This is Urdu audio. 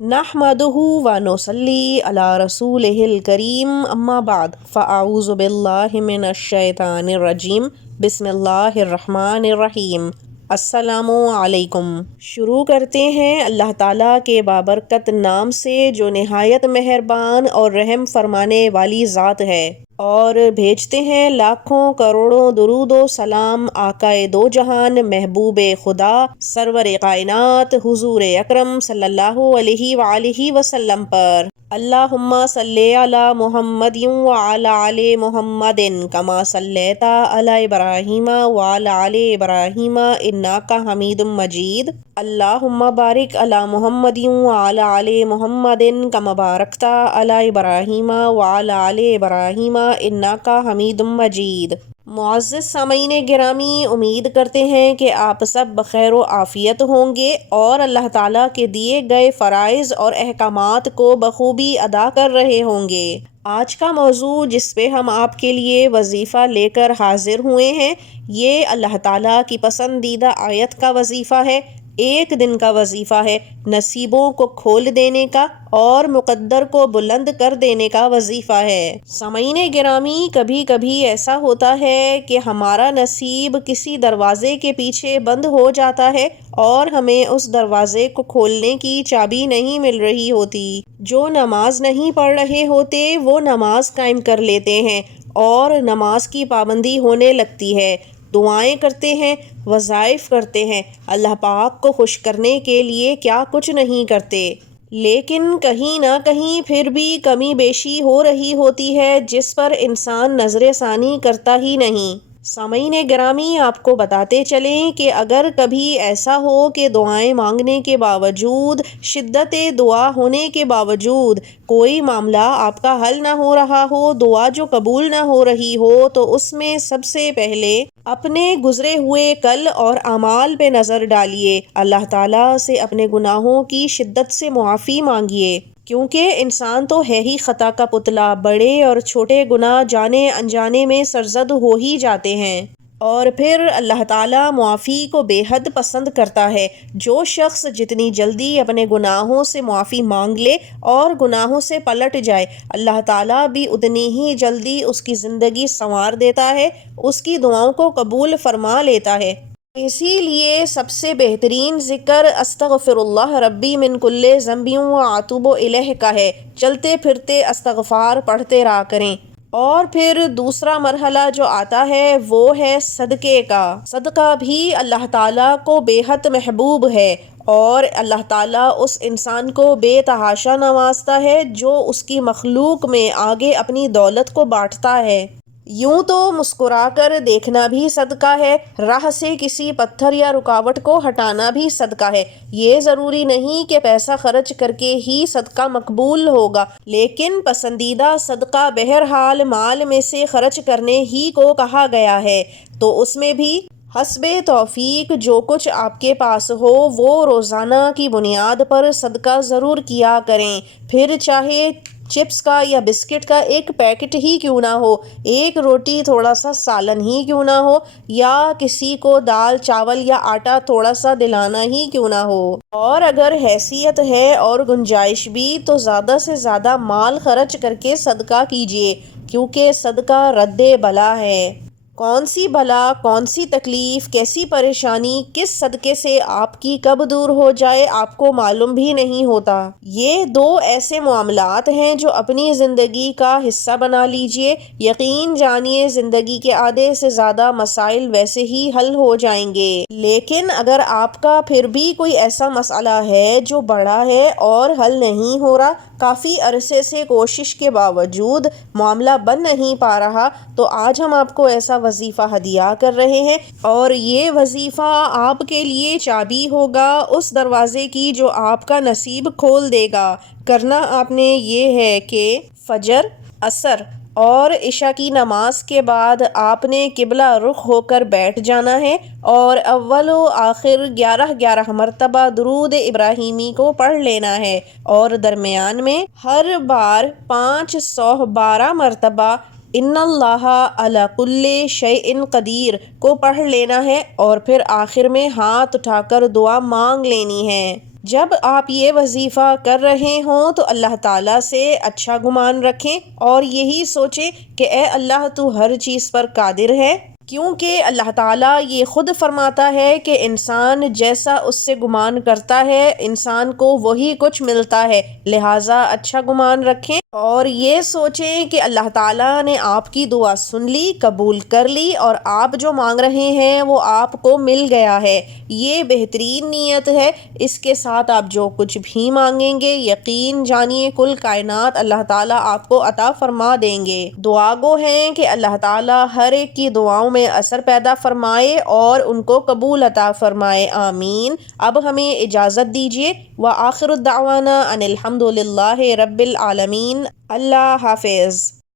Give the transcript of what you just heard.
نحمدہ و نصلی علی رسولہ الکریم اما بعد فاعوذ باللہ من الشیطان الرجیم بسم اللہ الرحمن الرحیم۔ السلام علیکم۔ شروع کرتے ہیں اللہ تعالیٰ کے بابرکت نام سے جو نہایت مہربان اور رحم فرمانے والی ذات ہے، اور بھیجتے ہیں لاکھوں کروڑوں درود و سلام آقائے دو جہان محبوب خدا سرور کائنات حضور اکرم صلی اللہ علیہ وآلہ وسلم پر۔ اللہم صلی علی محمد وعلی آل محمد کما صلیت علی ابراہیم وعلی آل ابراہیم انک حمید مجید۔ اللہم بارک علی محمد وعلی آل محمد کما بارکت علی ابراہیم وعلی آل ابراہیم انک حمید مجید۔ معزز سامعین گرامی، امید کرتے ہیں کہ آپ سب بخیر و عافیت ہوں گے اور اللہ تعالیٰ کے دیے گئے فرائض اور احکامات کو بخوبی ادا کر رہے ہوں گے۔ آج کا موضوع جس پہ ہم آپ کے لیے وظیفہ لے کر حاضر ہوئے ہیں، یہ اللہ تعالیٰ کی پسندیدہ آیت کا وظیفہ ہے، ایک دن کا وظیفہ ہے، نصیبوں کو کھول دینے کا اور مقدر کو بلند کر دینے کا وظیفہ ہے۔ سامعین گرامی، کبھی کبھی ایسا ہوتا ہے کہ ہمارا نصیب کسی دروازے کے پیچھے بند ہو جاتا ہے اور ہمیں اس دروازے کو کھولنے کی چابی نہیں مل رہی ہوتی۔ جو نماز نہیں پڑھ رہے ہوتے وہ نماز قائم کر لیتے ہیں اور نماز کی پابندی ہونے لگتی ہے، دعائیں کرتے ہیں، وظائف کرتے ہیں، اللہ پاک کو خوش کرنے کے لیے کیا کچھ نہیں کرتے، لیکن کہیں نہ کہیں پھر بھی کمی بیشی ہو رہی ہوتی ہے جس پر انسان نظر ثانی کرتا ہی نہیں۔ سامعین گرامی، آپ کو بتاتے چلیں کہ اگر کبھی ایسا ہو کہ دعائیں مانگنے کے باوجود، شدت دعا ہونے کے باوجود کوئی معاملہ آپ کا حل نہ ہو رہا ہو، دعا جو قبول نہ ہو رہی ہو، تو اس میں سب سے پہلے اپنے گزرے ہوئے کل اور اعمال پہ نظر ڈالیے، اللہ تعالیٰ سے اپنے گناہوں کی شدت سے معافی مانگیے، کیونکہ انسان تو ہے ہی خطا کا پتلا، بڑے اور چھوٹے گناہ جانے انجانے میں سرزد ہو ہی جاتے ہیں، اور پھر اللہ تعالیٰ معافی کو بے حد پسند کرتا ہے۔ جو شخص جتنی جلدی اپنے گناہوں سے معافی مانگ لے اور گناہوں سے پلٹ جائے، اللہ تعالیٰ بھی اتنی ہی جلدی اس کی زندگی سنوار دیتا ہے، اس کی دعاؤں کو قبول فرما لیتا ہے۔ اسی لیے سب سے بہترین ذکر استغفر اللہ ربی من کل ذنب واتوب الیہ کا ہے، چلتے پھرتے استغفار پڑھتے رہا کریں۔ اور پھر دوسرا مرحلہ جو آتا ہے وہ ہے صدقے کا۔ صدقہ بھی اللہ تعالیٰ کو بے حد محبوب ہے، اور اللہ تعالیٰ اس انسان کو بے تحاشا نوازتا ہے جو اس کی مخلوق میں آگے اپنی دولت کو بانٹتا ہے۔ یوں تو مسکرا کر دیکھنا بھی صدقہ ہے، راہ سے کسی پتھر یا رکاوٹ کو ہٹانا بھی صدقہ ہے۔ یہ ضروری نہیں کہ پیسہ خرچ کر کے ہی صدقہ مقبول ہوگا، لیکن پسندیدہ صدقہ بہرحال مال میں سے خرچ کرنے ہی کو کہا گیا ہے، تو اس میں بھی حسب توفیق جو کچھ آپ کے پاس ہو وہ روزانہ کی بنیاد پر صدقہ ضرور کیا کریں، پھر چاہے چپس کا یا بسکٹ کا ایک پیکٹ ہی کیوں نہ ہو، ایک روٹی تھوڑا سا سالن ہی کیوں نہ ہو، یا کسی کو دال چاول یا آٹا تھوڑا سا دلانا ہی کیوں نہ ہو، اور اگر حیثیت ہے اور گنجائش بھی تو زیادہ سے زیادہ مال خرچ کر کے صدقہ کیجیے، کیونکہ صدقہ رد بلا ہے۔ کون سی بلا، کون سی تکلیف، کیسی پریشانی کس صدقے سے آپ کی کب دور ہو جائے آپ کو معلوم بھی نہیں ہوتا۔ یہ دو ایسے معاملات ہیں جو اپنی زندگی کا حصہ بنا لیجئے، یقین جانیے زندگی کے آدھے سے زیادہ مسائل ویسے ہی حل ہو جائیں گے۔ لیکن اگر آپ کا پھر بھی کوئی ایسا مسئلہ ہے جو بڑا ہے اور حل نہیں ہو رہا، کافی عرصے سے کوشش کے باوجود معاملہ بن نہیں پا رہا، تو آج ہم آپ کو ایسا وظیفہ ہدیہ کر رہے ہیں، اور یہ وظیفہ آپ کے لیے چابی ہوگا اس دروازے کی جو آپ کا نصیب کھول دے گا۔ کرنا آپ نے یہ ہے کہ فجر، عصر اور عشاء کی نماز کے بعد آپ نے قبلہ رخ ہو کر بیٹھ جانا ہے، اور اول و آخر 11 مرتبہ درود ابراہیمی کو پڑھ لینا ہے، اور درمیان میں ہر بار 512 مرتبہ ان اللہ علی کل شیء قدیر کو پڑھ لینا ہے، اور پھر آخر میں ہاتھ اٹھا کر دعا مانگ لینی ہے۔ جب آپ یہ وظیفہ کر رہے ہوں تو اللہ تعالیٰ سے اچھا گمان رکھیں اور یہی سوچیں کہ اے اللہ تو ہر چیز پر قادر ہے، کیونکہ اللہ تعالیٰ یہ خود فرماتا ہے کہ انسان جیسا اس سے گمان کرتا ہے انسان کو وہی کچھ ملتا ہے، لہٰذا اچھا گمان رکھیں اور یہ سوچیں کہ اللہ تعالیٰ نے آپ کی دعا سن لی، قبول کر لی اور آپ جو مانگ رہے ہیں وہ آپ کو مل گیا ہے۔ یہ بہترین نیت ہے، اس کے ساتھ آپ جو کچھ بھی مانگیں گے یقین جانیے کل کائنات اللہ تعالیٰ آپ کو عطا فرما دیں گے۔ دعا گو ہیں کہ اللہ تعالیٰ ہر ایک کی دعاؤں میں اثر پیدا فرمائے اور ان کو قبول عطا فرمائے، آمین۔ اب ہمیں اجازت دیجیے، وآخر الدعوانا ان الحمد للہ رب العالمین۔ اللہ حافظ۔